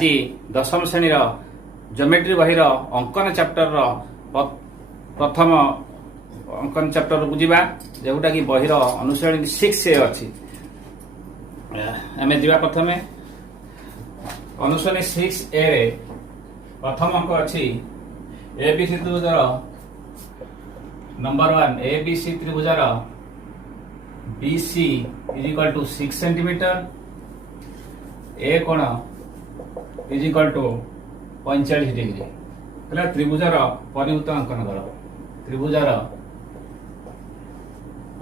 आज दशम श्रेणी ज्योमेट्री बही अंकन चैप्टर प्रथम अंकन चैप्टर को जीवा जोटा कि बही अनुश्रेणी 6 अच्छी आम जा प्रथम अनुश्रेणी 6A रे प्रथम अंक अच्छी एबीसी त्रिभुजार नंबर 1 एबीसी त्रिभुजार BC is equal to 6 centimetre A कोण इज इक्वल टू 45 डिग्री पहला त्रिभुजार परिभूत अंकन कर त्रिभुजार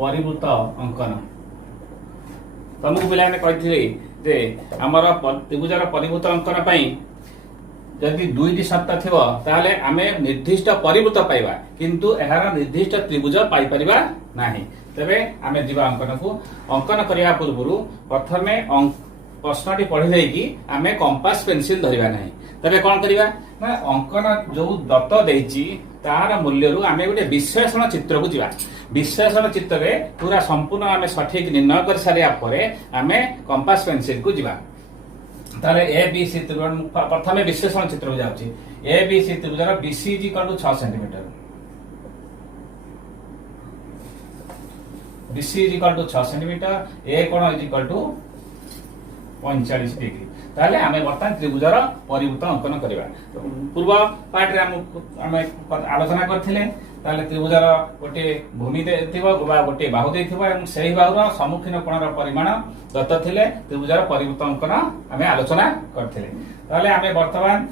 परिभूत अंकन तुमको पिला कही आमर त्रिभुजार परिभूत अंकन जदि दुईटी सत्ता थो ताले आमे निर्दिष्ट परिभूत पाइबा किंतु एहार निर्दिष्ट त्रिभुज पाई परिबा नाही तबे आमे जीवा अंकन को अंकन करिया पूर्व प्रथमे प्रश्नटी पढ़ी जाइकी आमे कंपास पेंसिल धरिबा नाही तबे कोन करिबा ना अंकन जो दत्त देइची तार मूल्य रु आमे गोटे विश्लेषण चित्र को जीवा विश्लेषण चित्र रे पूरा संपूर्ण आमे सठिक निर्णय कर सारिया परे आमे कंपास पेंसिल को जीवा ताले ए बी सी त्रिभुज प्रथमे विश्लेषण चित्र को जाउची ए बी सी त्रिभुजार BC is equal to 6 centimetre BC is equal to 6 centimetre A कोण इज इक्वल टू 45 डिग्री ताले आमे वर्तमान त्रिभुजार परिभूत अंकन करिबा पूर्व पार्ट रे आमे आलोचना करथिले ताले त्रिभुजार गोटे भूमि देथिबो बा गोटे बाहु देथिबो एवं सेही बाहुर सम्मुखीन कोणर परिमाण दत्त थिले त्रिभुजार परिभूत अंकन आमे आलोचना करथिले ताले आमे वर्तमान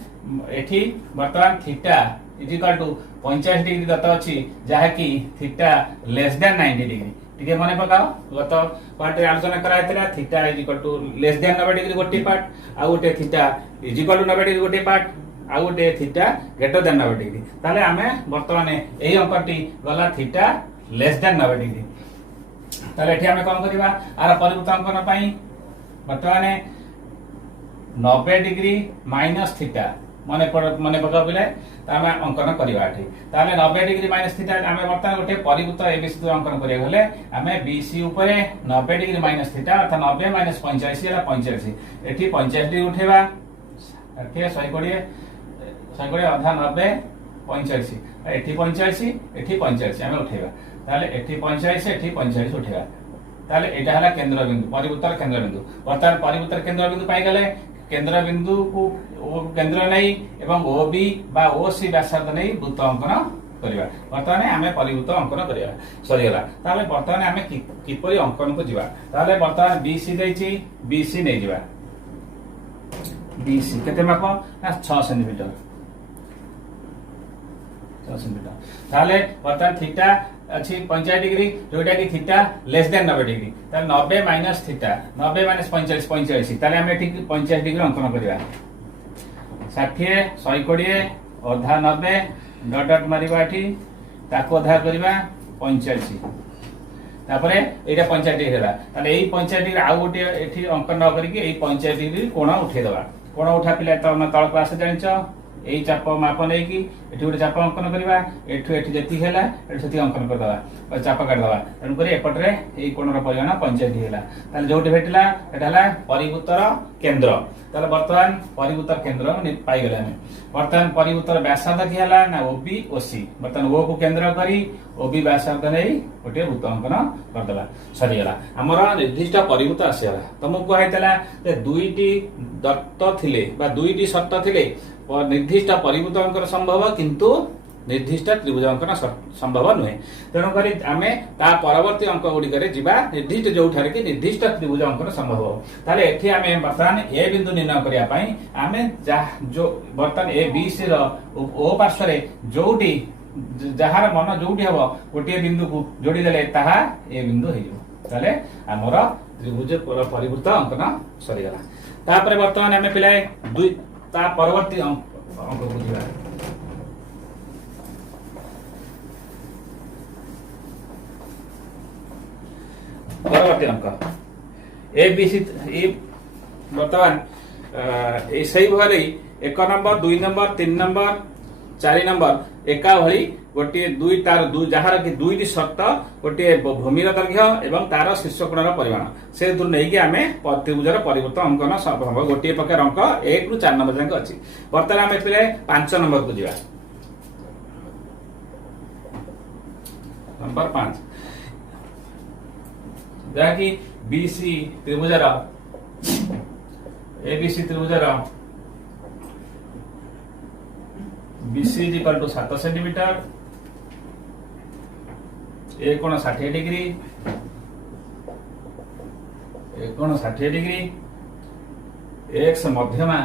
एठी वर्तमान theta is equal to 45 degree दत्त अछि जहा कि थीटा लेस देन 90 डिग्री ठीक है मन पकाओ गत पार्ट रे आलोचना कराइतला theta is equal to less than 90 degree गोटे पार्ट आ गोटे theta is equal to 90 degree गोटे पार्ट आ गोटे थीटा ग्रेटर देन 90 डिग्री ताले आमे वर्तमान एही अंकटी गला थीटा लेस देन 90 डिग्री ताले एठी आमे कोन करबा आर परिभूत अंकन पई वर्तमान 90 डिग्री माइनस थीटा मने पकाओ बिले आमे अंकन करबा एठी ताले 90 डिग्री माइनस थीटा आमे वर्तमान गोटे परिभूत एबीसी अंकन करिया गले आमे BC ऊपर 90 डिग्री माइनस थीटा अर्थात 90 माइनस 85 है 85 एठी 50 डिग्री उठेबा ठीक है 120 अधा 90 85 एठी 85 एठी 85 आमे उठेबा ताले एठी 85 एठी 85 उठेबा ताले एटा हला केंद्र बिंदु परिभूतर केंद्र बिंदु वर्तमान परिभूतर केंद्र बिंदु पाई गले केंद्र बिंदु को केंद्र नहीं एवं OB बा OC व्यासार्ध नहीं वृत्त अंकन करिबा वर्तमान आमे परिभूत अंकन करिया सरीगला ताले वर्तमान आमे किपरि अंकन को जीवा ताले वर्तमान BC देछि BC नै जीवा BC केते माप ना 6 सेंटीमीटर 6 सेंटीमीटर ताले वर्तमान थीटा अच्छी 50 डिग्री जोटा कि थीटा लेस देन 90 डिग्री ताले 90 माइनस थीटा 90 माइनस 45 ताले हमें ठीक 50 डिग्री अंकन करिबा 60 120 अधा 90 डॉट डॉट मारिबा एठी ताको अधा करिबा 85 तापरे एटा 50 डिग्री होला ताले एई 50 डिग्री आ गोटे एठी अंकन न करिके एई 50 डिग्री कोण उठे दबा कोण उठा पिला त तळ क्लास जानिछ एई चाप माप नै कि एठी गोटे चाप अंकन करबा एठु एठी जति हैला एठी सेति अंकन कर दबा चाप काट दबा एन करी एपटरे एई कोणर परिमाण 50 डिग्री हैला ताले जोटी भेटिला एटा हला परिभूतर केंद्र ताले वर्तमान परिभूतर केंद्र पाई गेला हम वर्तमान परिभूतर व्यासार्ध कि हैला ना OB OC वर्तमान O को केंद्र करी OB व्यासार्ध नै गोटे वृत्त अंकन कर दबा सरी गेला हमर निर्दिष्ट परिभूत आसीला तमु कहैतला जे दुईटी दत्त थिले बा दुईटी सत्ता थिले निर्दिष्ट परिभूत अंकन संभव किंतु निर्दिष्ट त्रिभुज अंकन संभव नुहे तेणु करी आमे ता परवर्ती अंक गुड़िकरे जीवा निर्दिष्ट जोठारे कि निर्दिष्ट त्रिभुज अंकन संभव ताले एठी आमे वर्तमान ए बिंदु निर्णय करिया पई आमे जो वर्तमान ए बी सी रो ओ पार्श्व रे जोटी जहार मन जोटी हबो गोटे बिंदु को जोड़ी देले ताहा ए बिंदु हे जो ताले हमर त्रिभुज परिभूत अंकन सरी गला तापरे वर्तमान आमे पिलाए दुई ता परवर्ती अंक को जीवा परवर्ती अंक ए बी सी वर्तमान सही भाई 1 नंबर 2 नंबर 3 नंबर 4 नंबर एका भली गोटे दुई तार दुई जहार कि दुईटी शर्त गोटे भूमिर दैर्घ्य एवं तार शीर्ष कोणर परिमाण से दूर नहीं आम त्रिभुजर परिवर्तन अंकन संभव गोटे प्रकार अंक 1 ରୁ 4 नंबर जाक अच्छी। बर्तमान आम ए 5 नंबर को जा नंबर 5 जहाँकि बीसी त्रिभुजर एबीसी त्रिभुजर BC is equal to 7 centimetre A कोण 60 डिग्री ए कोण 60 डिग्री एक्स मध्यमा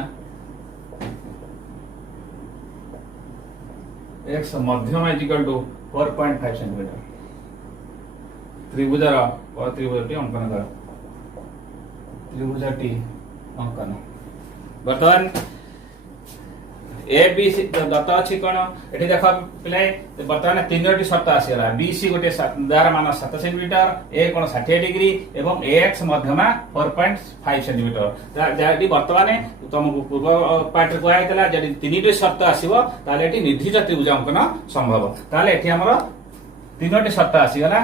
इज इक्वल टू 4.5 सेंटीमीटर त्रिभुजर त्रिभुजटी अंकन कर त्रिभुजटी अंकन बर्तमान ए बी सी दत्त अच्छी कौन ये देख पे बर्तमान 3टी शर्त आसीगला बी सी गोटे द्वार मान 7 सेंटीमीटर ए कोण 60 डिग्री एवं एक्स मध्यमा 4.5 सेंटीमीटर जहाँ बर्तमान तुमको पूर्व पार्ट कहला जब 3टी शर्त आसो निर्दिष्ट त्रिभुज अंकन संभव ताले आमर 3टी शर्त आसीगला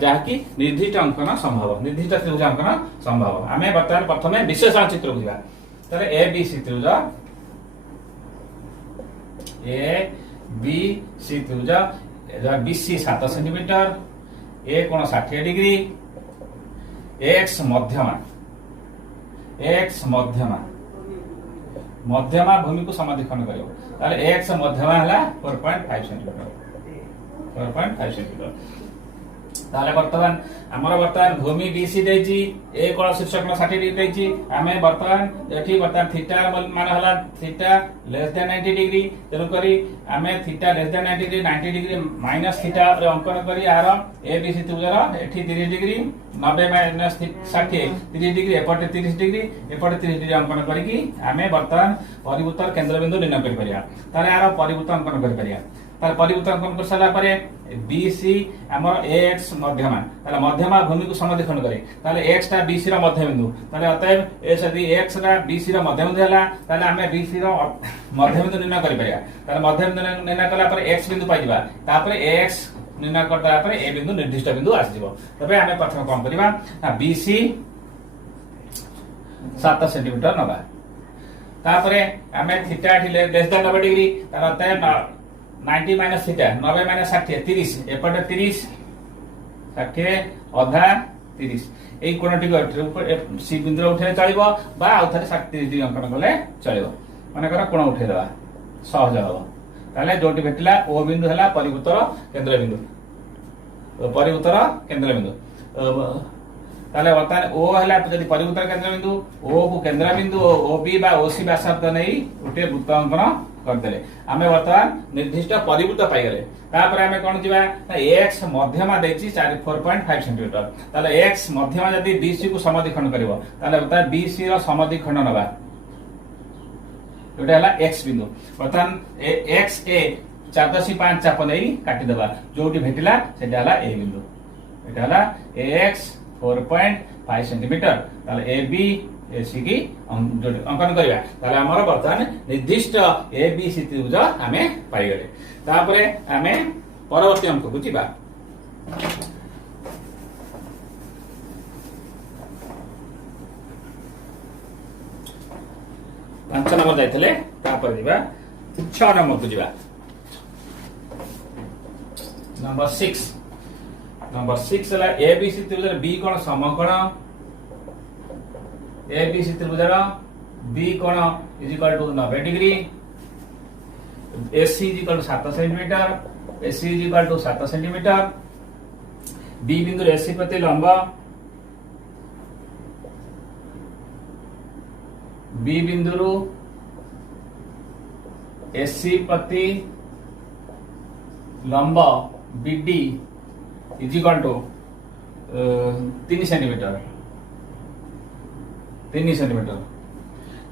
जहाँकि निर्दिष्ट अंकन संभव निर्दिष्ट त्रिभुज अंकन संभव आम बर्तमान प्रथम विशेषण चित्र को जा ए बी सी त्रिभुज ए बी सी त्रिभुज बीसी 7 सेंटीमीटर ए कोण 60 डिग्री एक्स मध्यमा भूमि को समाधिखंड कर एक्स मध्यमा है 4.5 सेंटीमीटर ताले बर्तमान आमर बर्तमान भूमि बीसी देछि ए कोण शीर्षक 60 डिग्री देछि आमे बर्तमान थीटा मान हला थीटा लेस देन 90 डिग्री तेनु करी आमे theta less than 90 degree 90 degree minus theta रे अंकन करी आर ए बी सी त्रिभुजर एठी 30 डिग्री 90 माइनस 60 30 डिग्री एपटे 30 डिग्री एपटे 30 डिग्री अंकन करी आमे बर्तमान परिभूतर केंद्र बिंदु निर्णय करि परिया तारे आर परिभूत अंकन करि परिया तार परिवर्तन अंकन कर सारा परे बीसी हमर एक्स मध्यमा भूमि को समाधिखंड करे ताले एक्स टा बीसी रा मध्य बिंदु ताले अतएव ए यदि एक्स रा बीसी रा मध्य बिंदु हला ताले हमें बीसी रा मध्य बिंदु निर्णय करि परिया ताले मध्य बिंदु निर्णय कला पर एक्स बिंदु पाइ दिबा तापर एक्स निर्णय करता पर ए बिंदु निर्दिष्ट बिंदु आसी जिवो तबे हमें प्रथम कोन करिबा बीसी 7 सेंटीमीटर नबा तापर हमें थीटा लेस देन 90 डिग्री तार अतएव 90 माइनस थीटा 90 माइनस 60 30 एपटे 30 60 अधा 30 एई कोणटी को सी बिंदु उठे चलिबो बा आउ थरे 30 डिग्री अंकन कले चलिबो माने कर कोण उठे देबा सहज हो ताले जोटी भेटला ओ बिंदु हला परिभूतर केंद्र बिंदु ताले वर्तमान ओ हला जदि परिभूतर केंद्र बिंदु ओ को केंद्र बिंदु ओ बी बा ओ सी व्यासार्ध नै उठे वृत्त अंकन करदेले आमे वर्तमान निर्दिष्ट परिवृत्त पाइगले तापर आमे कोन जिबा एक्स मध्यमा देछि 4.5 सेंटीमीटर ताले एक्स मध्यमा जदि बीसी को समाधिखंड करबो ताले बता बीसी रो समाधिखंड नबा एटा हला एक्स बिंदु वर्तमान एक्स ए 4.5 चाप नै काटि देबा जोटी भेटिला सेटा हला ए बिंदु एटा हला एक्स 4.5 सेंटीमीटर ताले ए बी एसी की अंकन करिया ताले हमर बर्तमान निर्दिष्ट ए बी सी त्रिभुज आमे पाइ गले तापरे आमे परवर्ती अंक को जिबा 5 नंबर जाइतले तापर जिबा 6 नंबर को जिबा नंबर 6 हला ए बी सी त्रिभुज बी कोण समकोण ए बी सी त्रिभुजर बी कोण is equal to 90 degree AC is equal to 7 centimetre AC is equal to 7 centimetre B बिंदु एसी प्रति लंब बी बिंदु एसी प्रति लंब BD is equal to 3 centimetre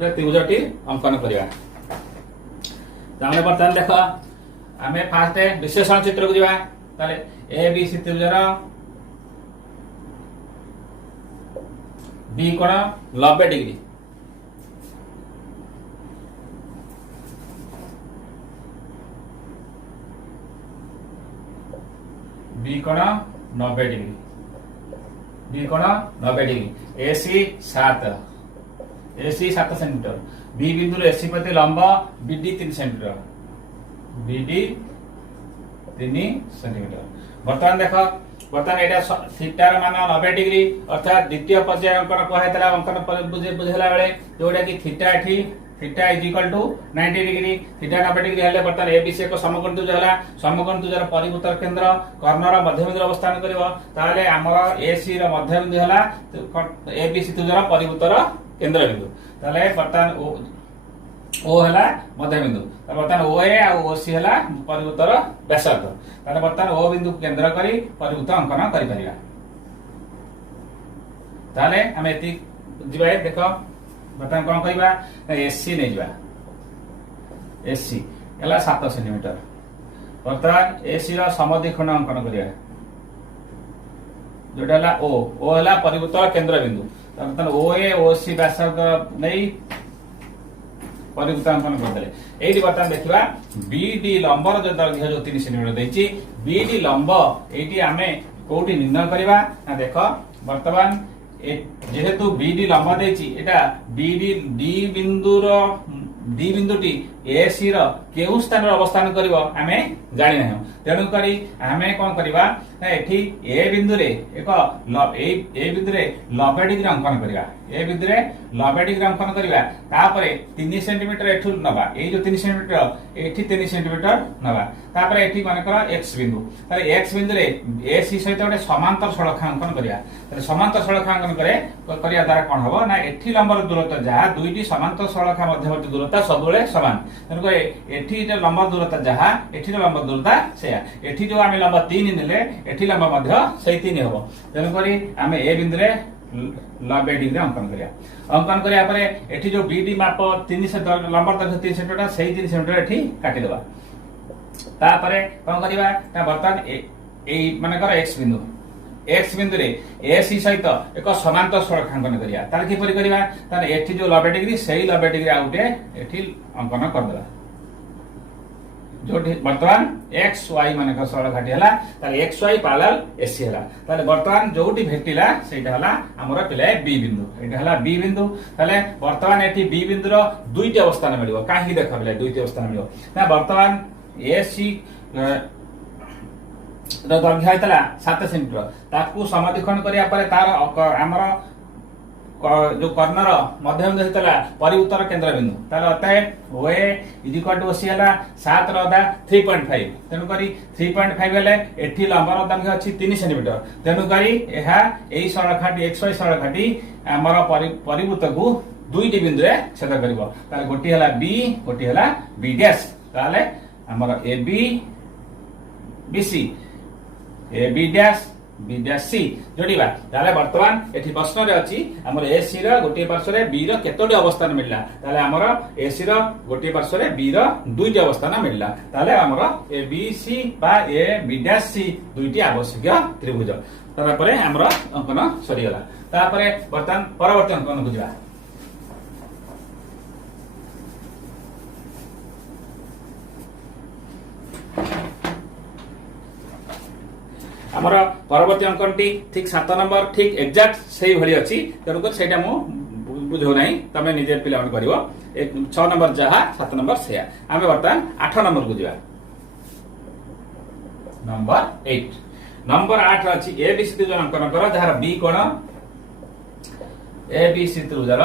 त्रिभुजटी अंकन करिया ताले बर्तमान देखो आमे फास्ट विश्लेषण चित्र को जिबा ताले ए बी सी त्रिभुजर बी कोण 90 डिग्री बी कोण 90 डिग्री, बी कोण 90 degree, AC 7, AC 7 centimetre, B बिंदु एसी प्रति लंब बीडी 3 सेंटीमीटर, बीडी 3 सेंटीमीटर। बर्तमान देख, बर्तमान एटा थीटार मान 90 डिग्री अर्थात द्वितीय पर्याय अंकन कहला, अंकन बुझेला बेले जोटा कि थीटा एठी theta is equal to 90 degree, theta 90 degree हेले बर्तमान एबीसी एक समकोण त्रिभुज होला, समकोण त्रिभुजर परिवृत्तर केंद्र कर्णर मध्यबिंदु अवस्थान करिवो, ताले हमर एसी र मध्यबिंदु होला एबीसी त्रिभुजर परिवृत्तर केंद्र बिंदु, ताले बर्तमान ओ हला मध्यबिंदु, बर्तमान ओए आ ओसी हला परिवृत्तर व्यासार्ध, ताले बर्तमान ओ बिंदु केंद्र करी परिवृत्त अंकन करि परिबा। ताले हम एति जिबा देखो बर्तमान कोन करिबा एसी नै जिबा, एसी हला 7 सेंटीमीटर, बर्तमान एसी रा समद्विखंड अंकन करिया जोटा हला ओ हला परिवृत्तर केंद्र बिंदु, बर्तमान ओए ओसी व्यासार्ध नै परिवृत्त अंकन करदेले। एठी बर्तमान देखिबा बीडी लंबर जो दैर्घ्य जो 3 सेंटीमीटर दैछि, बीडी लंब एठी आमे कोठी निर्णय करबा ना देख बर्तमान जेहेतु बीडी लंब दैछि एटा बीडी डी बिंदुटी एसी रो केउ स्थान अवस्थान करिवो आमे जानि नाही, तेनु करी आमे कोन करिबा ना एठी ए बिंदु रे एक ए बिंदु रे 90 डिग्री अंकन करिबा, ए बिंदु रे 90 डिग्री अंकन करिबा, तापरे 3 सेंटीमीटर एठु नबा, ए जो 3 सेंटीमीटर एठी 3 सेंटीमीटर नबा, तापरे एठी माने कर एक्स बिंदु, तारे एक्स बिंदु रे एसी सहित गोटे समांतर सड़क अंकन करिया, तारे समांतर सड़क अंकन करिया द्वारा कोन हबो ना एठी लंबर दूरता जहा दुईटी समांतर सड़क मध्यवर्ती दूरता सबले समान, तेनु करे एठी जे लंब दूरता जहा एठी लंब दूरता सेया, एठी जो आमे लंब 3 नेले एठी लंब मध्य सही 3 हबो, तेनु करी आमे ए बिंदु रे 90 डिग्री अंकन करिया, अंकन करिया परे एठी जो बीडी माप 3 से लंबर दैर्घ्य 3 सेंटीमीटर सही 3 सेंटीमीटर एठी काटि देबा, ता परे कोन करिबा ता बर्तमान ए माने कर एक्स बिंदु रे एसी सहित एक समांतर सड़क अंकन करिया, तार कि परि करिबा तार एठी जो 90 डिग्री सही 90 डिग्री आउटे एठी अंकन कर देबा, जो बर्तमान एक्स वाई माने का सड़क घाटी हला, तार एक्स वाई पैरेलल एसी हला, ताले बर्तमान जोटी भेटिला सेटा हला हमर पिले बी बिंदु, एटा हला बी बिंदु, ताले बर्तमान एठी बी बिंदु रो दुईटी अवस्थान मिलिबो, काहे देखबले दुईटी अवस्थान मिलिबो ना बर्तमान एसी दैर्घ्य हैतला 7 सेंटीमीटर, ताकू समद्विखंड करिया परे तार हमर जो कर्णर मध्यबिंदु हैतला परिवृत्तर केंद्र बिंदु, तार अतः ओए इज इक्वल टू ओसी हला 7 रो दा 3.5, तेनु करी 3.5 हेले एठी लंबर दैर्घ्य अछि 3 सेंटीमीटर, तेनु करी एहा एई सड़कघाटी xy सड़कघाटी हमर परिवृत्त को दुईटी बिंदु रे छेद करिवो, तार गोटी हला बी गोटी हला बी डैश, ताले हमर A B B C A B dash C जोड़िबा, ताले वर्तमान एठी प्रश्न रे अछि हमर एसी रो गोटे पार्श्व रे बी रो केतोडी अवस्थान मिलला, ताले हमर एसी रो गोटे पार्श्व रे बी रो दुईटी अवस्थान मिलला, ताले हमर ए बी सी बा ए बी डैश सी दुईटी आवश्यक त्रिभुज, तार परे हमर अंकन सरी गला, तार परे वर्तमान परवर्ती अंकन बुझिबा। हमर परवर्ती अंकनटी ठीक 7 नंबर ठीक एक्जाक्ट सही भली अछि, तेनु सेटा मु बुझो नाही, तमे निजे पिला मन करिवो, 6 नंबर जहा 7 नंबर सेया। आमे वर्तमान 8 नंबर को जिबा, नंबर 8 नंबर 8 अछि एबीसी त्रिभुज अंकन कर, जहार बी कोण एबीसी त्रिभुजर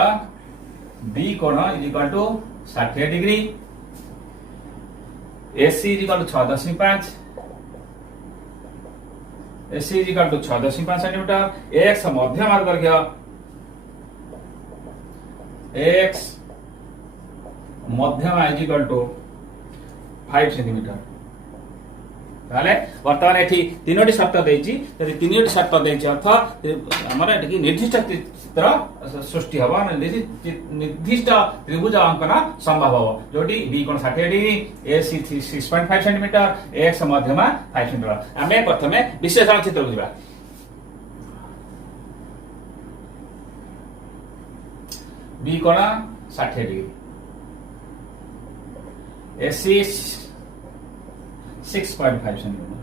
बी कोण is equal to 60 degree, AC is equal to 6.5, AC is equal to 6.5 centimetre, x मध्य मार्ग दैर्घ्य एक्स मध्यम इज इक्वल टू 5 सेंटीमीटर, ताले वर्तमान एठी तीनोटी शर्त देछि, यदि तीनोटी शर्त देछि अर्थ हमर एठी निर्दिष्ट चित्र सृष्टि हबो, निर्दिष्ट त्रिभुज अंकन संभव हबो, जोटी बी कोण 60 डिग्री, एसी 6.5 सेंटीमीटर, एक्स मध्यमा 5 सेंटीमीटर। आमे प्रथमे विश्लेषण चित्र बुझिबा, बी कोण 60 डिग्री, एसी 6.5 सेंटीमीटर,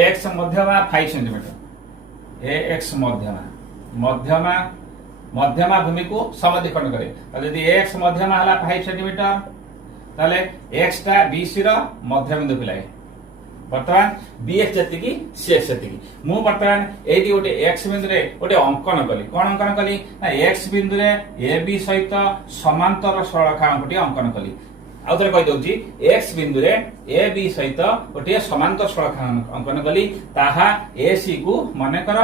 एक्स मध्यमा 5 सेंटीमीटर ए एक्स मध्यमा मध्यमा भूमि को समद्विखंड करे यदि एक्स मध्यमा हला 5 सेंटीमीटर ताले एक्स टा बीसी रो मध्य बिंदु पिलाए वर्तमान बीएक्स जति सीएक्स जति मु वर्तमान एटी गोटे एक्स बिंदु रे गोटे अंकन कली कोन अंकन कली ना एक्स बिंदु रे ए बी सहित समांतर सरलरेखा अंकटी अंकन कली आउ थरे कहि दउची एक्स बिंदु रे ए बी सहित गोटे समांतर सरलरेखा अंकन कली ताहा एसी को माने कर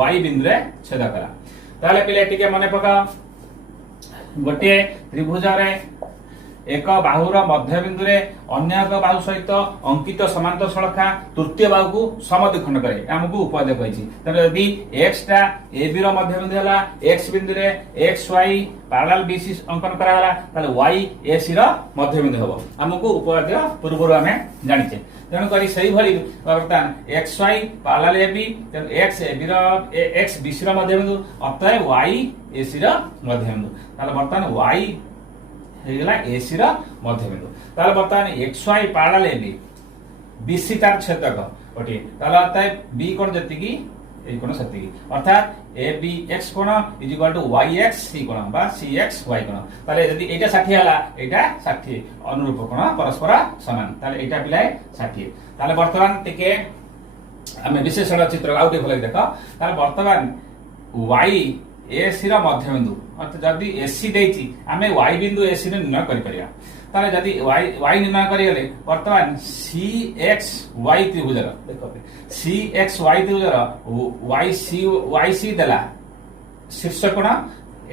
वाई बिंदु रे छेद कला ताले पिले टिके मने पका गोटे त्रिभुज रे एक बाहुर मध्य बिंदु रे अन्य एक बाहु सहित अंकित समांतर सरलरेखा तृतीय बाहु को समद्विखंड करे हमकु उपाय कहिछि तने यदि x टा ए बी रो मध्य बिंदु हला x बिंदु रे x y पैरेलल बीसी अंकन करा हला ताले y a c रो मध्य बिंदु हबो हमकु उपाय पूर्वरु हमें जानिछे तेणु करी सही भली वर्तमान x y parallel a b तेणु x a b रो x b c रो मध्य बिंदु अतः y a c रो मध्य बिंदु ताले वर्तमान y हेगला एसी रा मध्य बिंदु ताले वर्तमान X Y parallel AB BC तार छेदक ओटी ताले अर्थात बी कोण जतिकी ए कोण सतिकी अर्थात ए बी एक्स कोण is equal to y x C कोण बा सी एक्स वाई कोण ताले यदि एटा 60 हला एटा 60 अनुरूप कोण परस्पर समान ताले एटा पिलाय 60 ताले वर्तमान टिके हमें विशेषण चित्र आउटे भले देखो ताले वर्तमान वाई एसी रा मध्य बिंदु अर्थात जदि एसी देछि आमे वाई बिंदु एसी ने निर्णय करि परिया ताले जदि वाई निर्णय करि गले वर्तमान सी एक्स वाई त्रिभुज देखो सी एक्स वाई त्रिभुज वाई सी देला शीर्ष कोण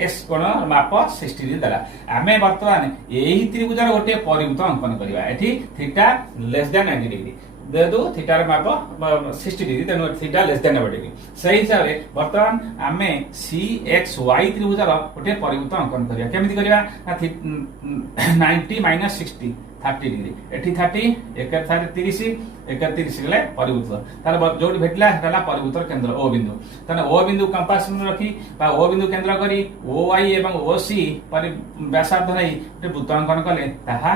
एक्स कोण माप 60 डिग्री देला आमे वर्तमान एही त्रिभुज गोटे परिवृत्त अंकन करिवा एठी थीटा लेस देन 90 डिग्री देदु थीटा रे माप 60 डिग्री तेनु थीटा लेस देन 90 डिग्री सही हिसाब रे वर्तमान आमे सी एक्स वाई त्रिभुज रो गोटे परिवृत्त अंकन करिया केमिति करिया 90 माइनस 60 30 डिग्री एठी 30 एक 30 31 गले परिवृत्त ताले जोडी भेटला हला परिवृत्तर केंद्र ओ बिंदु तने ओ बिंदु कंपास में रखी बा ओ बिंदु केंद्र करी ओ वाई एवं ओ सी परि व्यासार्ध नै गोटे वृत्त अंकन कले ताहा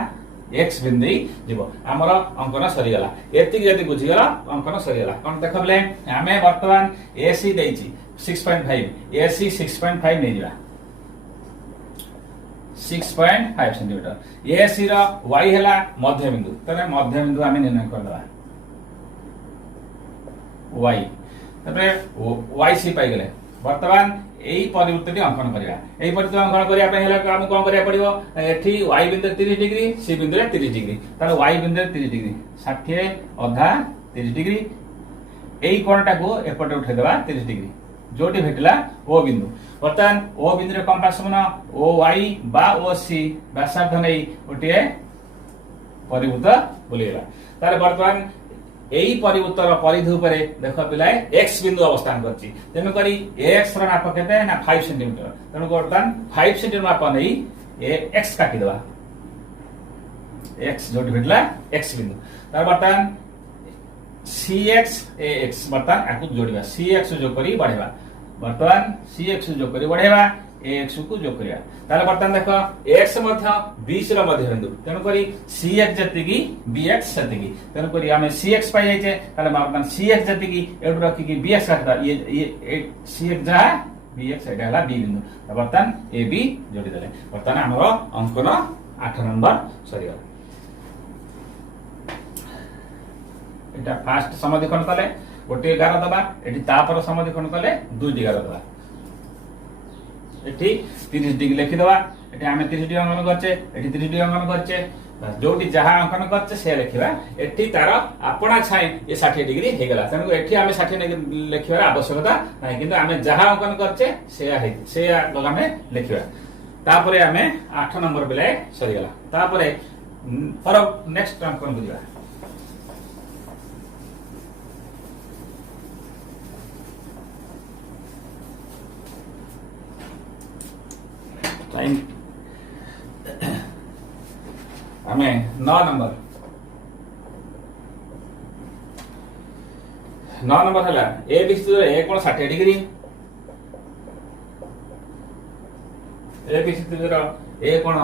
एक्स बिंदु जीव आमर अंकन सरी गला एति जदि बुझी गला अंकन सरी गला कोन देख बले हमें वर्तमान एसी देछि 6.5 एसी 6.5 नै जिवा 6.5 सेंटीमीटर एसी रो वाई हला मध्य बिंदु तने मध्य बिंदु हमें निर्णय कर दवा वाई तबे वाई सी पाई गले वर्तमान एई परिवृत्तटी अंकन करिया एई परिवृत्त अंकन करिया पे हेला काम कोन करिया पड़िबो एठी y बिंदु 30 डिग्री c बिंदु रे 30 डिग्री ताले y बिंदु रे 30 डिग्री 60 अधा 30 डिग्री एई कोणटा को एपटे उठे देबा 30 डिग्री जोटी भेटला o बिंदु वर्तमान o बिंदु रे कंपास मन o y बा o c व्यासार्ध नै ओटे परिवृत्त बोलेला ताले वर्तमान एई परिवृत्तर परिधि उपरे देखो पिलाय x बिंदु अवस्थान करछि तेनु करी x रो माप केते ना 5 सेंटीमीटर तेनु वर्तमान 5 सेंटीमीटर माप नै x काटि देबा x जोटी भेटला x बिंदु तार वर्तमान cx ax वर्तमान आकु जोड़िबा cx जो करी बढ़ेबा वर्तमान cx जो करी बढ़ेबा ax को जो करिया ताले वर्तमान देखो x मध्य 20 रो मध्य बिंदु तेनु करी cx जति की bx जति की तेनु करी हमें cx पाई जाय छे ताले वर्तमान cx जति की एडु रखी की bx काटता ये cx जा bx एटा हला b बिंदु वर्तमान ab जोड़ी देले वर्तमान हमरो अंकन 8 नंबर सरी गला एटा फास्ट समद्विखंड कले गोटे गार दबा एठी तापर समद्विखंड कले दुईटी गार दबा एठी 30 डिग्री लिखि दबा एठी हमें 30 डिग्री अंकन करछे एठी 30 डिग्री अंकन करछे बस जोटी जहा अंकन करछे से लिखिबा एठी तार आपणा छाई ये 60 डिग्री हे गेला तनु एठी हमें 60 लिखिबार आवश्यकता नै किंतु हमें जहा अंकन करछे से हमें लिखिबा तापरे हमें 8 नंबर बेले सरी गेला तापरे पर नेक्स्ट अंकन बुझिबा टाइम हमें 9 नंबर है ए बी सी ए कोण 60 degree A B C A कोण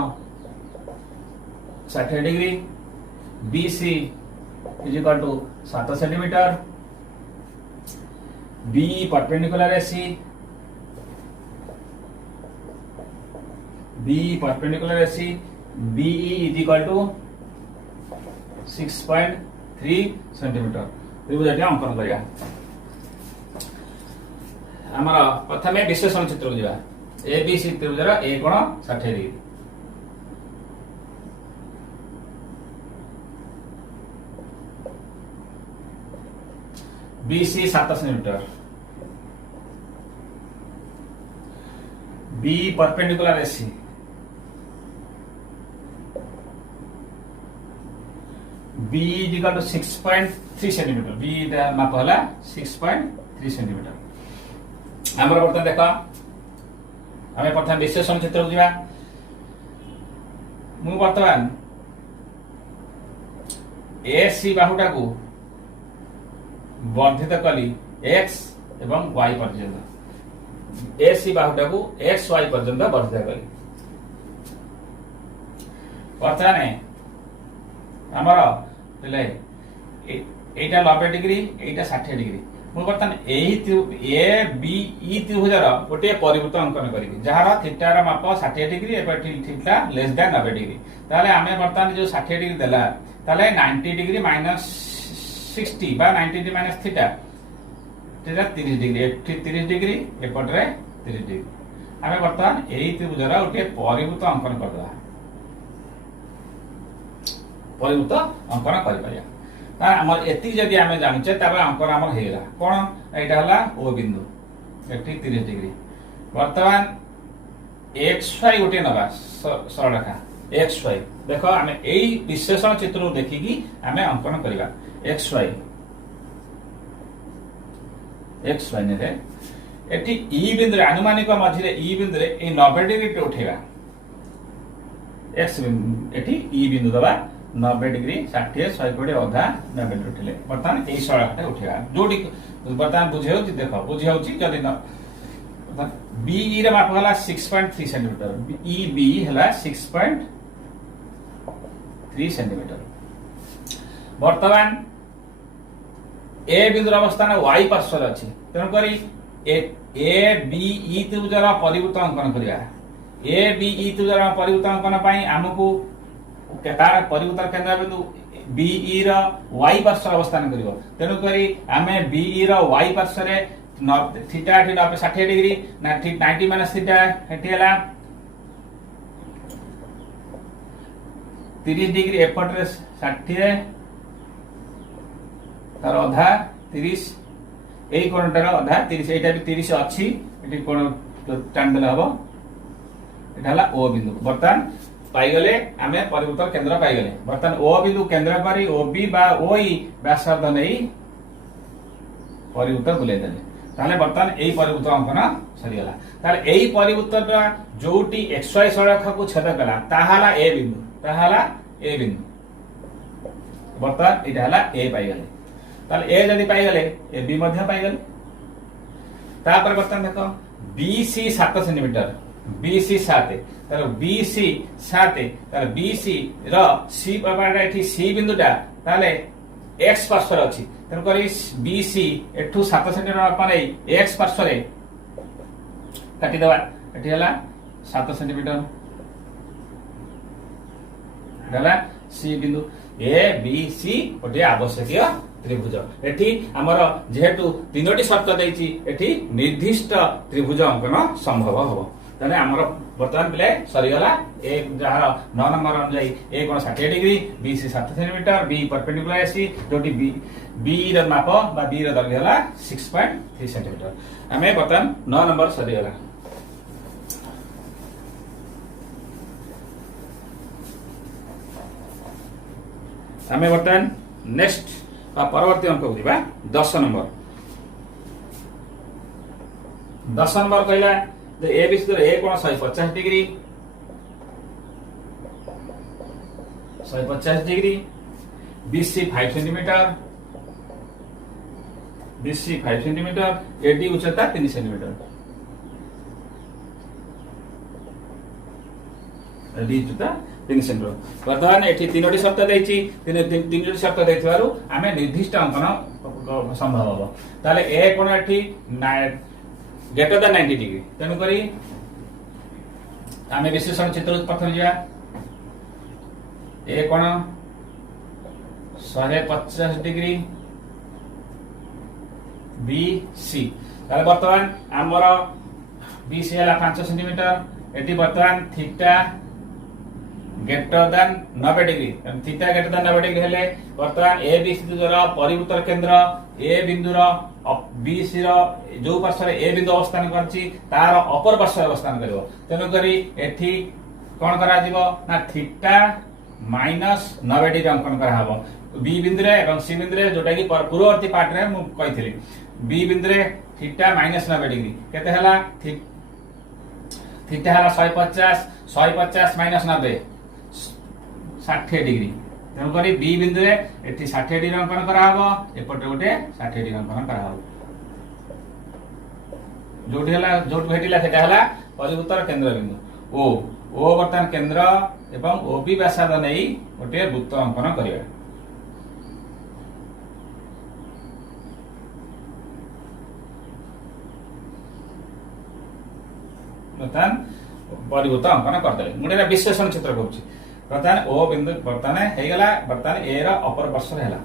60 degree B C is equal to 7 centimetre B perpendicular AC, B perpendicular AC, BE is equal to 6.3 centimetre त्रिभुजटी अंकन करिया। हमर प्रथमे विश्लेषण चित्र को जावा। एबीसी त्रिभुजर ए कोण 60 degree, BC 7 centimetre, B perpendicular AC, B is equal to 6.3 centimetre, B माप हला 6.3 सेंटीमीटर। हमर बर्तन देख आम प्रथम विश्लेषण क्षेत्र को जावा। मु बर्तमान एसी बाहुटा को वर्धित कली एक्स एवं वाई पर्यंत, एसी बाहुटा को एक्स वाई पर्यंत वर्धित कली। बर्तमान आमर एटा 90 डिग्री, एटा 60 डिग्री। बर्तमान ए बी ई त्रिभुजर गोटे परिवृत्त अंकन करी जार थीटार माप 60 डिग्री एवं थीटा लेस दैन 90 डिग्री। ताले आमे बर्तमान जो 60 डिग्री देला ताले 90 डिग्री माइनस 60 बा 90 degree minus theta 30 degree, 30 degree एपटरे 30 डिग्री। आमे बर्तमान एई त्रिभुजर गोटे परिवृत्त अंकन करदला, परिवृत्त अंकन करि परिया। आमर एति जदि आमे जानिचे ताबे अंकन आमर हेला कोन, एटा हला ओ बिंदु, एठी 30 डिग्री। वर्तमान एक्स वाई गोटे नबा सरलरेखा एक्स वाई। देखो आमे एई विश्लेषण चित्र देखि कि आमे अंकन करिबा। एक्स वाई ने एठी ई बिंदु आनुमानिक मझिरे ई बिंदु रे ए 90 डिग्री टे उठेगा। एक्स एठी ई बिंदु दबा 90 डिग्री 60 120 अधा 90 डिग्री उठिले बर्तमान ए सरलरेखा उठेगा। जोडी बर्तमान बुझेउ देखो बुझेउ जदि न बी ई रे माप हला 6.3 सेंटीमीटर, ई बी हला 6.3 सेंटीमीटर। वर्तमान ए बिंदुर अवस्थान वाई पार्श्व अच्छी, तेणुक ए बी ई त्रिभुजर परिवृत्त अंकन करिया। ए बी ई त्रिभुजर परिवृत्त अंकन पई हमकु तार परिवृत्त केंद्र बिंदु बी ई रो वाई पार्श्व अवस्थान करिवो। तेणुक आमे बी ई रो वाई पार्श्व रे थीटा एठी 60 डिग्री ना 90 माइनस थीटा एठी हला 30 डिग्री एपट रे 60 तार अधा 30 एई कोणटार अधा 30 एटा भी 30 अछि एठी कोण टान देले हबो। एटा हला ओ बिंदु। बर्तमान पाई गले आमे परिवृत्त केंद्र पाई गले। बर्तमान ओ बिंदु केंद्र करी ओ बी बा ओई व्यासार्ध नै परिवृत्त बुले देले। ताले बर्तमान एई परिवृत्त अंकन सरी गला। ताले एई परिवृत्तटा जोटी एक्स वाई सरलरेखा को छेद कला ताहाला ए बिंदु, ताहाला ए बिंदु। बर्तमान एटा हला ए पाई गले। ताले ए जदि पाई गले ए बी मध्य पाई गले। तापर बर्तमान देखो बीसी 7 सेंटीमीटर, बीसी 7 ताले बीसी 7 ताले बीसी रो सी पापाडा एठी सी बिंदुटा ताले एक्स पार्श्व अछि। तेन करी बीसी एठू 7 सेंटीमीटर अपन एक्स पार्श्व रे काटी देबा। एठी हला 7 सेंटीमीटर हला सी बिंदु। ए बी सी ओटे आवश्यकीय त्रिभुज। एठी हमर जेहेतु तीनोटी शर्त देछि एठी निर्दिष्ट त्रिभुज अंकन संभव हबो। ताने हमर वर्तमान पिले सरी गला। एक जहार 9 नंबर अनुसार ए कोन 60 degree, B C 7 centimetre, B perpendicular AC जोटी बी र माप बा बी र दैर्घ्य हला 6.3 सेंटीमीटर। हमें वर्तमान 9 नंबर सरी गला। हमें वर्तमान नेक्स्ट परवर्ती अंक को जीवा 10 नंबर। 10 नंबर कहला ए बिंदु ए कोण 150 degree, 150 degree, BC 5 centimetre, BC 5 centimetre, AD उच्चता 3 सेंटीमीटर, एडी उच्चता 3 सेंटीमीटर। वर्तमान एठी तीनोटी शर्त देछि, तीनोटी शर्त देथिबारु आमे निर्दिष्ट अंकन संभव हम ताले ए कोण एठी ग्रेटर देन 90 डिग्री तेणु करी आमे विश्लेषण चित्र प्रथम जा ए कोण 150 डिग्री बी सी ताले वर्तमान हमर बी सी हला 5 सेंटीमीटर एटी वर्तमान theta greater than 90 degree theta greater than 90 degree हेले वर्तमान ए बी सी जरा परिवृत्तर केंद्र ए बिंदुर बी सी रो जो पार्श्व ए बिंदु अवस्थान करछि तार अपर पार्श्व अवस्थान करबो तेनु करी एठी कोन करा जिवो ना थीटा माइनस 90 डिग्री अंकन करा हबो बी बिंदु रे एवं सी बिंदु रे जोटा कि पूर्ववर्ती पार्ट रे मु कहिथिली बी बिंदु रे थीटा माइनस 90 डिग्री केते हला थीटा हला 150 माइनस 90 60 डिग्री तेणु करी बी बिंदु रे एठी 60 डिग्री अंकन करा हबो एपटे गोटे 60 डिग्री अंकन करा हबो जोटी हला जोट भेटिला सेटा हला परिवृत्तर केंद्र बिंदु ओ वर्तमान केंद्र एवं ओ बी व्यासार्ध नै गोटे वृत्त अंकन करिया वर्तमान परिवृत्त अंकन करदे मुडे विश्लेषण चित्र करूची वर्तमान ओ बिंदु वर्तमान हे गला वर्तमान ए रा अपर पार्श्व हैला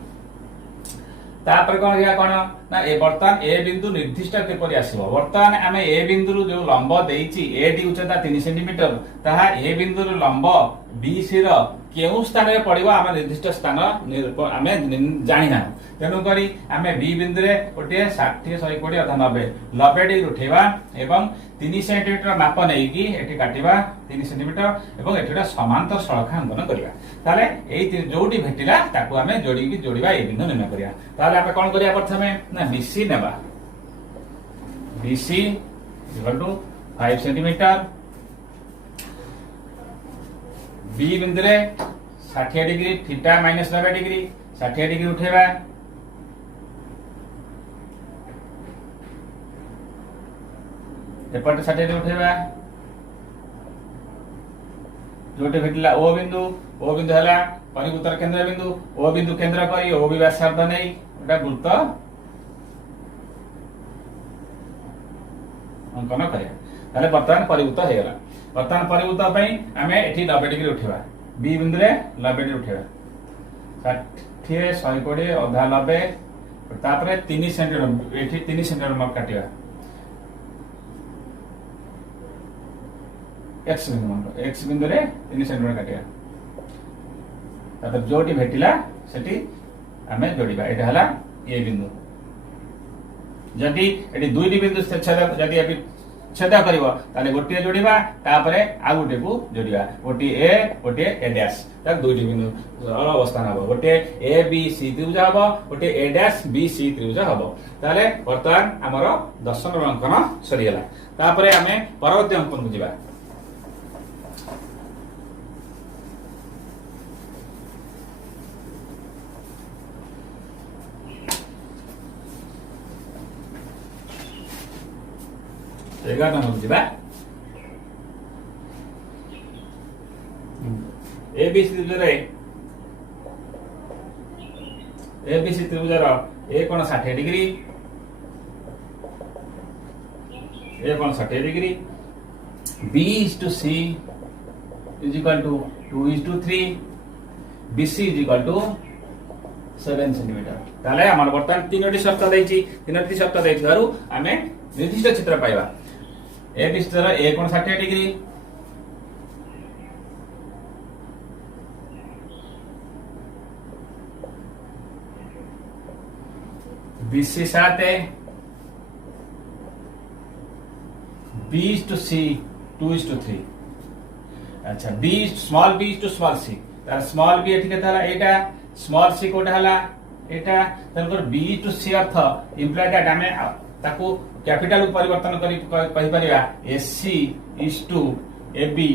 तापर कोन या कोन ना ए वर्तमान ए बिंदु निर्दिष्ट केपरि आसीबो वर्तमान आमे ए बिंदु रु जो लंब देइची ए डी उच्चता 3 सेंटीमीटर ताहा ए बिंदु रु लंब बी सी रो केउ स्थान रे पड़िबो आमे निर्दिष्ट स्थान आमे जानि ना तेनु करी आमे बी बिंदु रे ओटे 60 120 अथवा 90 डिग्री उठेबा एवं 3 सेंटीमीटर माप नै की एठी काटिबा 3 सेंटीमीटर एवं एठीटा समांतर सळखा अंकन करिया ताले एई जोडी भेटिला ताकू आमे जोडीबा ए बिंदु निर्णय करिया ताले आमे कोन करिया प्रथमे ना बीसी नेबा BC equal to 5 centimetre B बिंदु रे 60 degree theta minus 90 degree 60 degree उठेबा एपटे 60 डिग्री उठेबा जोटे भेटिला ओ बिंदु हला परिवृत्तर केंद्र बिंदु ओ बिंदु केंद्र करी ओ बी व्यासार्ध नै एटा वृत्त अंकन करिया ताले वर्तमान परिवृत्त हे गला वर्तमान परिवृत्त पई आमे एठी 90 डिग्री उठेबा बी बिंदु रे 90 डिग्री उठेबा 60 120 अधा 90 तापरे 3 सेंटीमीटर एठी 3 सेंटीमीटर मार्क काटिबा एक्स बिंदु रे 3 सेंटीमीटर काटिबा तापर जोटी भेटिला सेठी आमे जोडीबा एटा हला ए बिंदु जदि एठी दुईटी बिंदु छेद जदि एपि छेद करिवो ताले गोटे जोडीबा तापरे आ गोटे को जोडीबा गोटे ए डैश त दुईटी बिंदु अवस्थान हबो गोटे ए बी सी त्रिभुज हबो गोटे ए डैश बी सी त्रिभुज हबो ताले वर्तमान हमर 10 नंबर अंकन सरी गेला तापरे आमे परवर्ती अंकन को जिबा एगार नंबर जिबा एबीसी त्रिभुज रो ए कोण 60 डिग्री ए कोण 60 degree B is to C is equal to 2:3 BC is equal to 7 centimetre ताले हमर वर्तमान तीनोटी शर्त दैछि तीनोटी शर्त दैथिबारु आमे निर्दिष्ट चित्र पाइबा ए बिस्तर ए कोण 60 degree BC 7 B to C 2:3 अच्छा B small b to small c तार स्मॉल बी एठी केता हला एटा स्मॉल सी कोटा हला एटा तनकर बी टू सी अर्थ इंप्लाय दैट आमे ताकू कैपिटल परिवर्तन करी कहि परिबा AC is to AB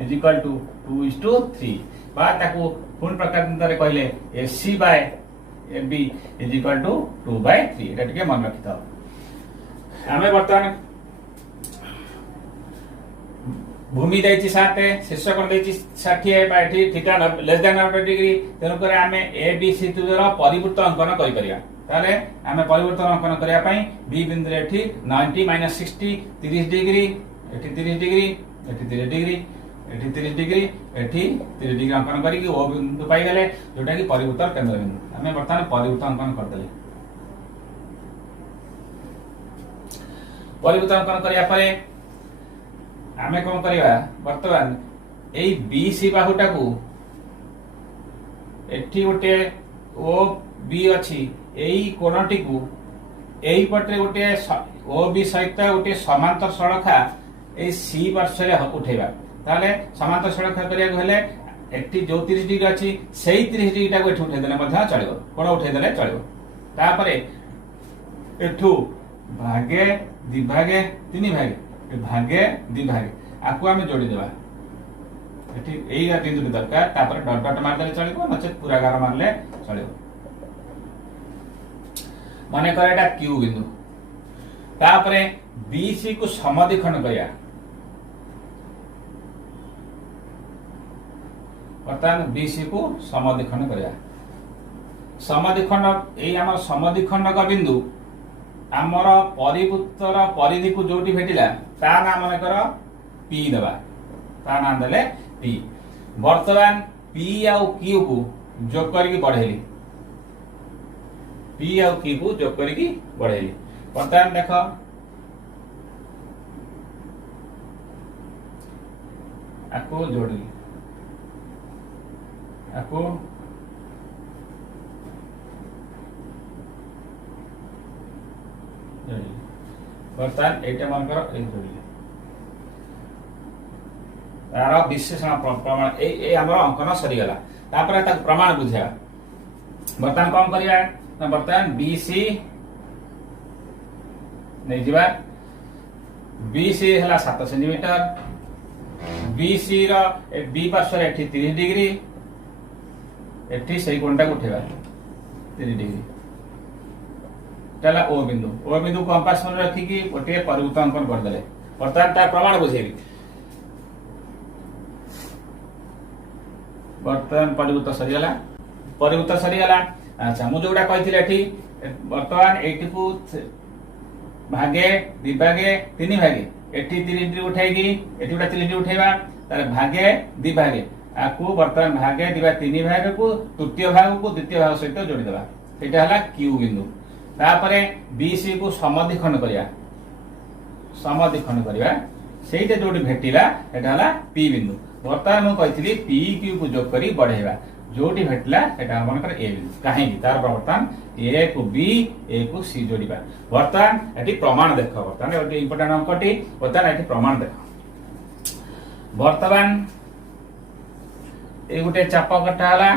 is equal to 2:3 बा ताकू पूर्ण प्रकार रे कहले AC by AB is equal to 2/3 एटा टिके मन रखितो हमें वर्तमान भूमि देछि 60 शीर्ष कोण देछि 60 बा एठी थीटा लेस देन 90 डिग्री तेनु करे आमे ए बी सी त्रिभुजर परिवृत्त अंकन करि परिया ताले आमे परिवृत्त अंकन करिया पई बी बिंदु रे एठी 90 - 60 30 डिग्री एठी 30 डिग्री एठी 30 डिग्री एठी 30 डिग्री एठी 30 डिग्री अंकन करी ओ बिंदु पाई गेले जोटा कि परिवृत्त केंद्र बिंदु आमे वर्तमान परिवृत्त अंकन कर देले परिवृत्त अंकन करिया परे आमे कोन करिवा वर्तमान एई बीसी बाहुटा को एठी गोटे ओ बी अछि एई कोणटी को एई पटरे गोटे ओ बी सहित गोटे समांतर सड़खा एई सी पार्श्व रे उठेबा ताले समांतर सड़खा करिया हेले एठी जो 30 डिग्री अछि सेई 30 डिग्री टा को एठी उठे देले मध्य चलिबो कोण उठे देले चलिबो तापरे एठू भागे दिभागे तीन भागे भागे दिभागे आकु आमे जोड़ी देबा एठी एई बिंदु दरकार तापर डॉट डॉट मार देले चलिबो नचेत पूरा गार मारले चलिबो माने करे एटा क्यू बिंदु तापरे बीसी को समद्विखंड करिया वर्तमान बीसी को समद्विखंड करिया समद्विखंड एई हमर समद्विखंड का बिंदु आमर परिवृत्तर परिधि को जोटी भेटिला ता नाम मन कर पी देबा ता नाम देले पी वर्तमान पी आउ क्यू को जोग करके बढ़ेली पी आउ क्यू को जोग करके बढ़ेली वर्तमान देख आको जोड़ली आको वर्तमान एटा मन कर एक जोड़िले तार विशेषण प्रमाण ए हमर अंकन सरी गला तापर ता प्रमाण बुझिया वर्तमान कम करिया वर्तमान बीसी नै जिबा बीसी हला 7 सेंटीमीटर बीसी रो बी पार्श्व रे एठी 30 डिग्री एठी सही कोणटा उठेबा 30 डिग्री ताला ओ बिंदु कंपास मन रखी की गोटे परिवृत्त अंकन कर देले वर्तमान ता प्रमाण बुझेबी वर्तमान परिवृत्त सरी गला अच्छा मु जोडा कहिथिले एठी वर्तमान एठी को भागे दिभागे तीन भागे एठी 30 डिग्री उठाइकी एठी उठा 30 डिग्री उठेबा तारे भागे दिभागे आकु वर्तमान भागे दिबा तीन भाग को तृतीय भाग को द्वितीय भाग सहित जोड़ी देबा एटा हला क्यू बिंदु तापरे बीसी को समद्विखंड करिया सेटा जोटी भेटिला एटा हला पी बिंदु वर्तमान मु कहितली पी क्यू को जोग करी बढ़ेबा जोटी भेटिला एटा हमन कर ए बिंदु काहे की तार वर्तमान ए को बी ए को सी जोड़ीबा वर्तमान एटी प्रमाण देख वर्तमान एटी इंपोर्टेंट अंकटी वर्तमान एटी प्रमाण देख वर्तमान ए गुटे चाप कटा हला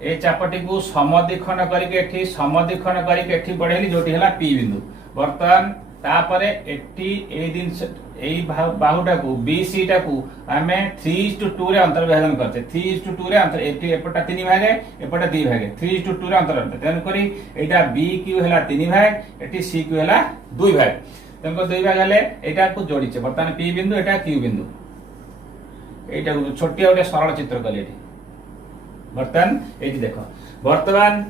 ए चापटी को समद्विखंड करके एठी बढ़ेली जोटी हला पी बिंदु वर्तमान तापरे एठी ए दिन एई बाहुटा को बीसी टा को हमें 3:2 रे अंतर्विभाजन करते 3:2 रे अंतर एठी एपटा 3 भागे एपटा 2 भागे 3:2 रे अंतर तेन करी एटा बी क्यू हला 3 भाग एठी सी क्यू हला 2 भाग तेनको 2 भाग हले एटा को जोड़ीचे वर्तमान पी बिंदु एटा क्यू बिंदु एटा को छोटिया ओटे सरल चित्र कली एठी वर्तमान एठी देखो वर्तमान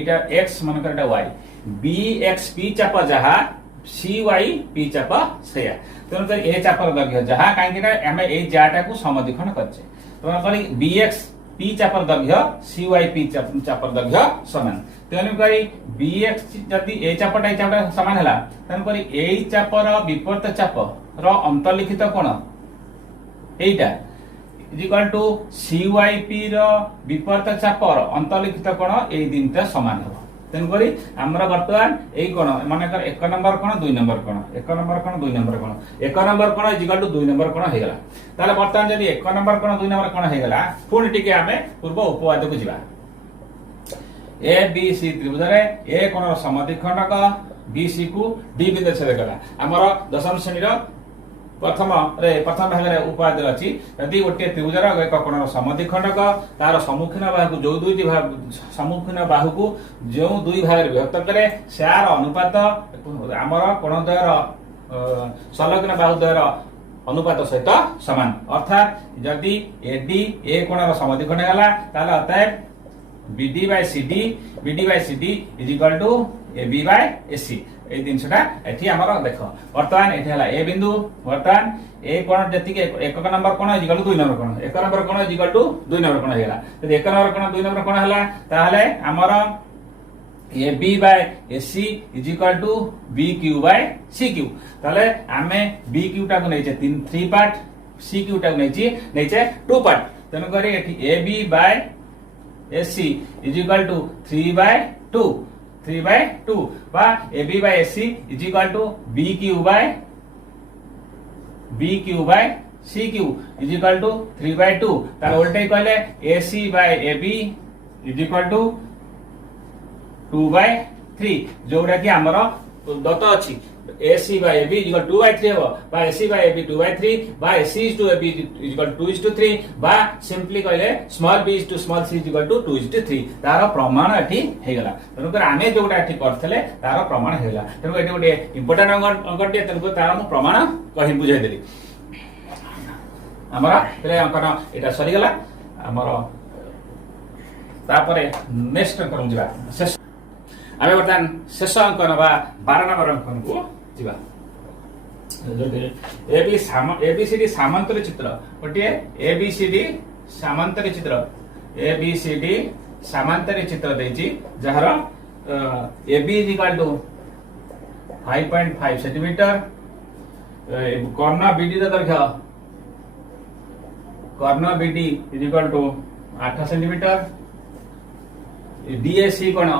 एटा x मन कर एटा y b x p चाप जहा cy p चाप सेया तेनु तर ए चापर दैर्घ्य जहा काहे कि हमें ए जाटा को समद्विखंड करछे तो करी bx p चापर दैर्घ्य cy p चापर दैर्घ्य समान तेनु करी bx जदी ए चापटा समान हला तेनु करी ए चापर विपरीत चाप रो अंतर्लिखित कोण एटा इक्वल टू CYP रो विपरीत चापर अंतर्लिखित कोण ए दिनटा समान हो तेन करी हमरा वर्तमान एई कोण माने कर 1 नंबर कोण 2 नंबर कोण 1 नंबर कोण 2 नंबर कोण 1 नंबर कोण इक्वल टू 2 नंबर कोण हे गेला ताले वर्तमान जदी 1 नंबर कोण 2 नंबर कोण हे गेला पुणी टिके हमें पूर्व उपवाद को जिबा ए बी सी त्रिभुज रे ए कोण रो समद्विखंडक बीसी को डी बिंदु छेद कला हमर दशम श्रेणी रो प्रथम भाग रे उपाय अछि यदि गोटे त्रिभुजर एक कोणर समद्विखंडक तार सम्मुखीन बाहु जो दुईटी सम्मुखीन बाहु को जो दुई भाग रे विभक्त करे सार अनुपात हमर कोणद्वयर संलग्न बाहु द्वयर अनुपात सहित समान अर्थात जदि एडी ए कोणर समद्विखंड गला ताले अतएव BD by CD is equal to AB by AC ए जिनसटा एठी हमर देख वर्तमान एठी हला ए बिंदु वर्तमान ए कोण जति के एक नंबर कोण इज इक्वल टू 2 नंबर कोण एक नंबर कोण इज इक्वल टू 2 नंबर कोण हेला यदि एक नंबर कोण 2 नंबर कोण हला ताहले हमर AB by AC is equal to BQ by CQ ताहले आमे BQ टा को नैचे 3 पार्ट CQ टा को नैचे 2 पार्ट तनो करी एठी AB by AC is equal to 3 by 2 बा AB by AC is equal to BQ by CQ is equal to 3 by 2 तार उल्टे कहले AC by AB is equal to 2 by 3 जोड़ा कि हमर दत्त अछि AC by AB is equal to 2 by 3 हो बा AC by AB 2 by 3 बा AC is to AB is equal to 2 is to 3 बा सिंपली कहले small b is to small c is equal to 2 is to 3 तार प्रमाण एठी हे गला तनकर आमे जोटा एठी करथले तार प्रमाण हे गला तनको एठी गोटे इंपोर्टेंट अंक दे तनको तार हम प्रमाण कहि बुझाइ देली हमरा पहिले अंकन एटा सरी गला हमर तापरे नेक्स्ट अंक जिबा शेष आमे बर्तमान शेष अंकन बा 12 नंबर अंकन को जिबा एबीसीडी समांतर चित्र गोटे एबीसीडी समांतर चित्र देछि जहार AB is equal to 5.5 centimetre कर्ण बीडी द दैर्घ्य कर्ण BD is equal to 8 centimetre DAC कोण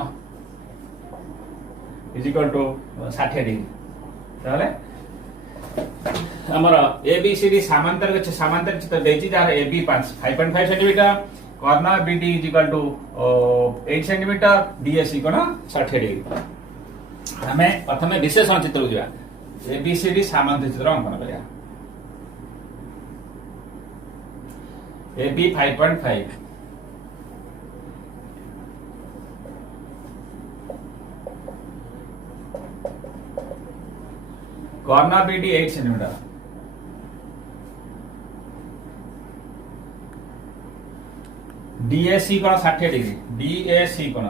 इज इक्वल टू 60 डिग्री ताले हमर एबीसीडी समांतर चित्र देछि जार एबी 5.5 सेंटीमीटर कर्ण BD is equal to 8 centimetre DAC कोण 60 डिग्री हमें प्रथमे विशेषण चित्र उजिबा एबीसीडी समांतर चित्र अंकन करिया एबी 5.5 कर्ण बीडी 8 सेंटीमीटर डीएसी कोण 60 डिग्री डीएसी कोण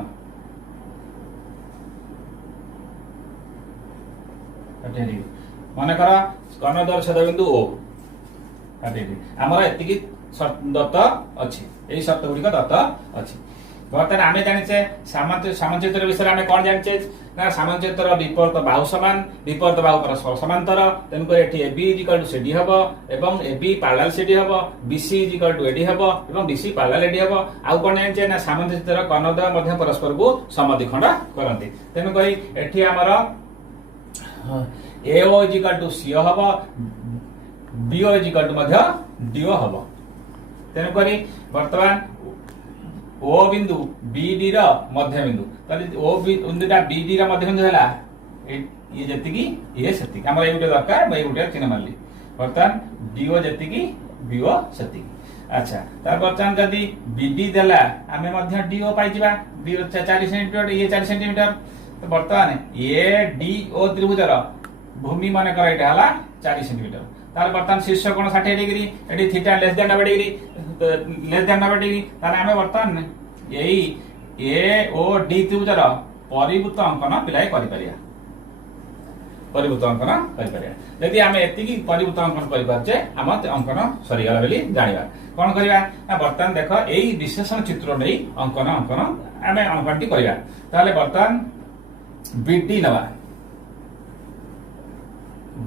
60 डिग्री माने करा कर्ण द्वारा छेदबिंदु ओ 60 डिग्री हमर एतिकी दत्त अछि एई शर्त गुडी दत्त अछि बर्तमान आमे जानिचे सामंजस्य विषय आमे कोन जानिचे ना सामंजस्य विपरीत बाहु समान विपरीत बाहु परस्पर समांतर तेनको एठी AB = CD हबो एवं AB पैरेलल CD हबो BC = AD हबो एवं BC पैरेलल AD हबो आउ कोन जानिचे ना सामंजस्य कर्णद्वय मध्य परस्पर को समद्विखंड करंती तेनको एठी हमर AO = CO हबो BO = मध्य DO हबो तेनको वर्तमान ओ बिंदु BD रा मध्य बिंदु ताले ओ बिंदुटा BD रा मध्य बिंदु हला ये जतिकी ये सतिकी हमर एगुटे दरकार मैं एगुटे चिन्ह मानली वर्तमान DO जतिकी BO सतिकी अच्छा तार वर्तमान जदी BD देला हमें मध्य DO पाइ जिबा DO 4 सेंटीमीटर ये 4 सेंटीमीटर तो वर्तमान ADO त्रिभुजर भूमि माने कर एटा हला 4 सेंटीमीटर तार वर्तमान शीर्ष कोण 60 डिग्री AD theta less than 90 degree less than 90 degree ताने हमें वर्तमान एई AOD त्रिभुजर परिवृत्त अंकन पिलाय करि परिया परिवृत्त अंकन करि परिया यदि हमें एतिकी परिवृत्त अंकन करि परचे हम अंकन सरी गला बेली जानिबा कोन करिया ना वर्तमान देखो एई विशेषण चित्र नै अंकन हमें अंकनटी करिया ताले वर्तमान BD नवा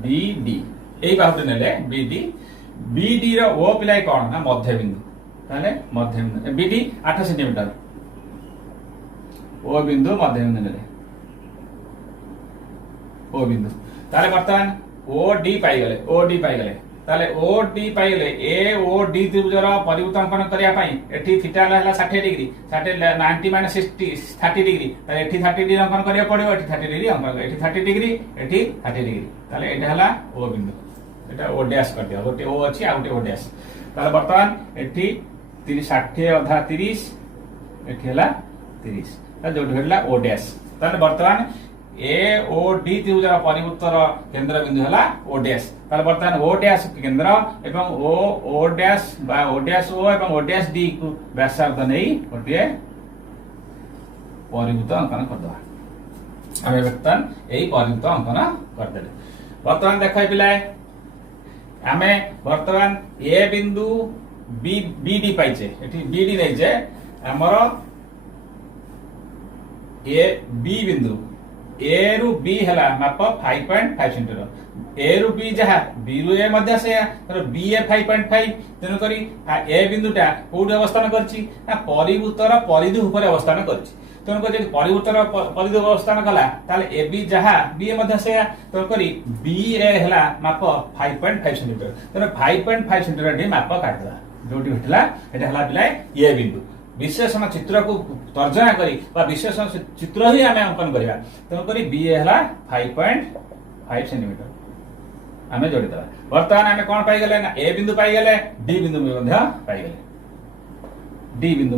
BD एई बाहुते नेले BD रो ओ पिलाय कोन ना मध्य बिंदु ताले मध्य बिंदु BD 8 सेंटीमीटर ओ बिंदु मध्य बिंदु नेले ओ बिंदु ताले वर्तमान OD पाई गले ताले OD पाई गले AOD त्रिभुजर परिवृत्त अंकन करिया पई एठी थीटा हला 60 डिग्री 90 - 60 30 डिग्री ताले एठी 30 डिग्री अंकन करिया पड़ियो एठी 30 डिग्री अंकन एठी 30 डिग्री एठी 30 डिग्री ताले एटा हला O बिंदु एटा O डैश कर दिया गोटे O अछि आ गोटे O डैश ताले वर्तमान एठी 30 60 अधा 30 एठी हला 30 ता जोड भेला O डैश ताले वर्तमान ए ओ डी त्रिभुजर परिवृत्तर केंद्र बिंदु है ओ डैश ताले बर्तमान ओ डैश केंद्र एवं ओ डैश बा ओ डैश ओ एवं ओ डैश डी को व्यासार्ध नहीं गोटे परिवृत्त अंकन करदे आम बर्तमान यही परिवृत्त अंकन करदे बर्तमान देख पिला आम बर्तमान ए बिंदु बी डी पाइचे एठी बी डी नहीं जे हमर ए बी बिंदु ए रु बी हला माप 5.5 सेंटीमीटर ए रु बी जहा बी रु ए मध्य से बी ए 5.5 तेनु करी ए बिंदुटा कोउडी अवस्थान करछि ना परिवृत्तर परिधि ऊपर अवस्थान करछि तेनु करी परिवृत्तर परिधि अवस्थान कला ताले ए बी जहा बी ए मध्य से तेनु करी बी ए हला माप 5.5 सेंटीमीटर तेनु 5.5 सेंटीमीटर डी माप काटला जोटी भेटला एटा हला बिलाय ए बिंदु विशेषण चित्र को तर्जमा करी बा विशेषण चित्र ही आम अंकन करवा तेणु करी बी है 5.5 सेंटीमीटर आम जोड़ीदा बर्तमान आम कौन पाईगले ना ए बिंदु पाईगले डी बिंदु पाईगले डी बिंदु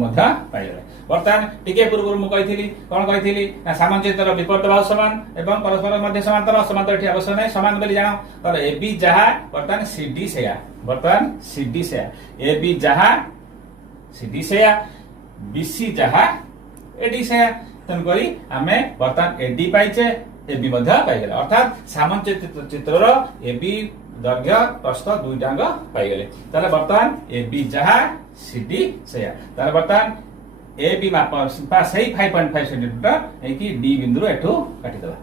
पाईगले बर्तमान टिके पूर्व मुझे कौन कही सामंजस्य विपरीत भाव समान एवं परस्पर मध्य समांतर समांतर एठी आवश्यक नहीं समान बोली जानो तर ए बी जहा बर्तमान सी डी सेया बर्तमान सी डी सेया ए बी जहा सी डी सेया बीसी जहा एडी से तेणुकरी आमे बर्तमान एडी पाइचे एबी मध्य पाइगले अर्थात सामंजस्य चित्रर एबी दैर्घ्य प्रस्थ दुईटांग पाइगले ताले बर्तमान एबी जहा सीडी सेया ताले बर्तमान एबी माप सही 5.5 सेंटीमीटर एकी डी बिंदु एठू काटी देबा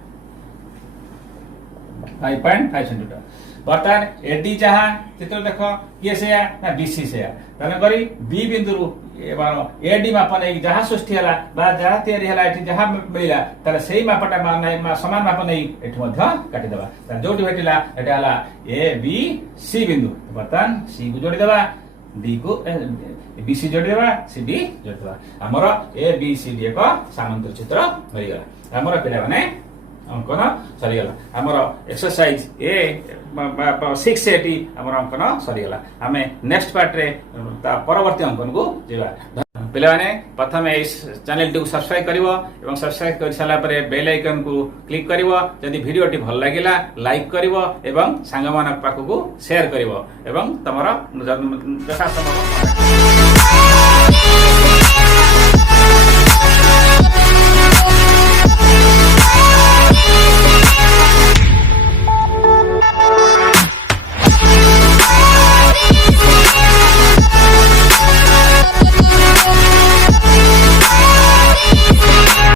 5.5 सेंटीमीटर बर्तमान एडी जहा चित्र देख किए से ना बीसी से तेणु करी बी बिंदु एडी माप नहीं जहाँ सृष्टि है जहाँ तैयारी जहाँ मिलला ताले सही मापटा समान माप नहीं एठी काटिदेबा जो भेटिला एटा ए बी सी बिंदु बर्तमान सी को जोड़ी देबा डी को बी सी जोड़ी देबा सी डी जोड़ी देबा हमर ए बी सी डी एक सामांतर चित्र मिलगला हमर पिला माने अंकन सरीगला हमर एक्सरसाइज ए 6 एटी हमर अंकन सरीगला आमे नेक्स्ट पार्ट रे परवर्ती अंकन को जेबा पिला माने प्रथम इस चैनल टी को सब्सक्राइब करिवो एवं सब्सक्राइब कर साला परे बेल आइकन को क्लिक करिवो यदि वीडियो टी भल लागिला लाइक करिवो एवं संग मान पाखु को शेयर करिवो एवं तमरा यथा संभव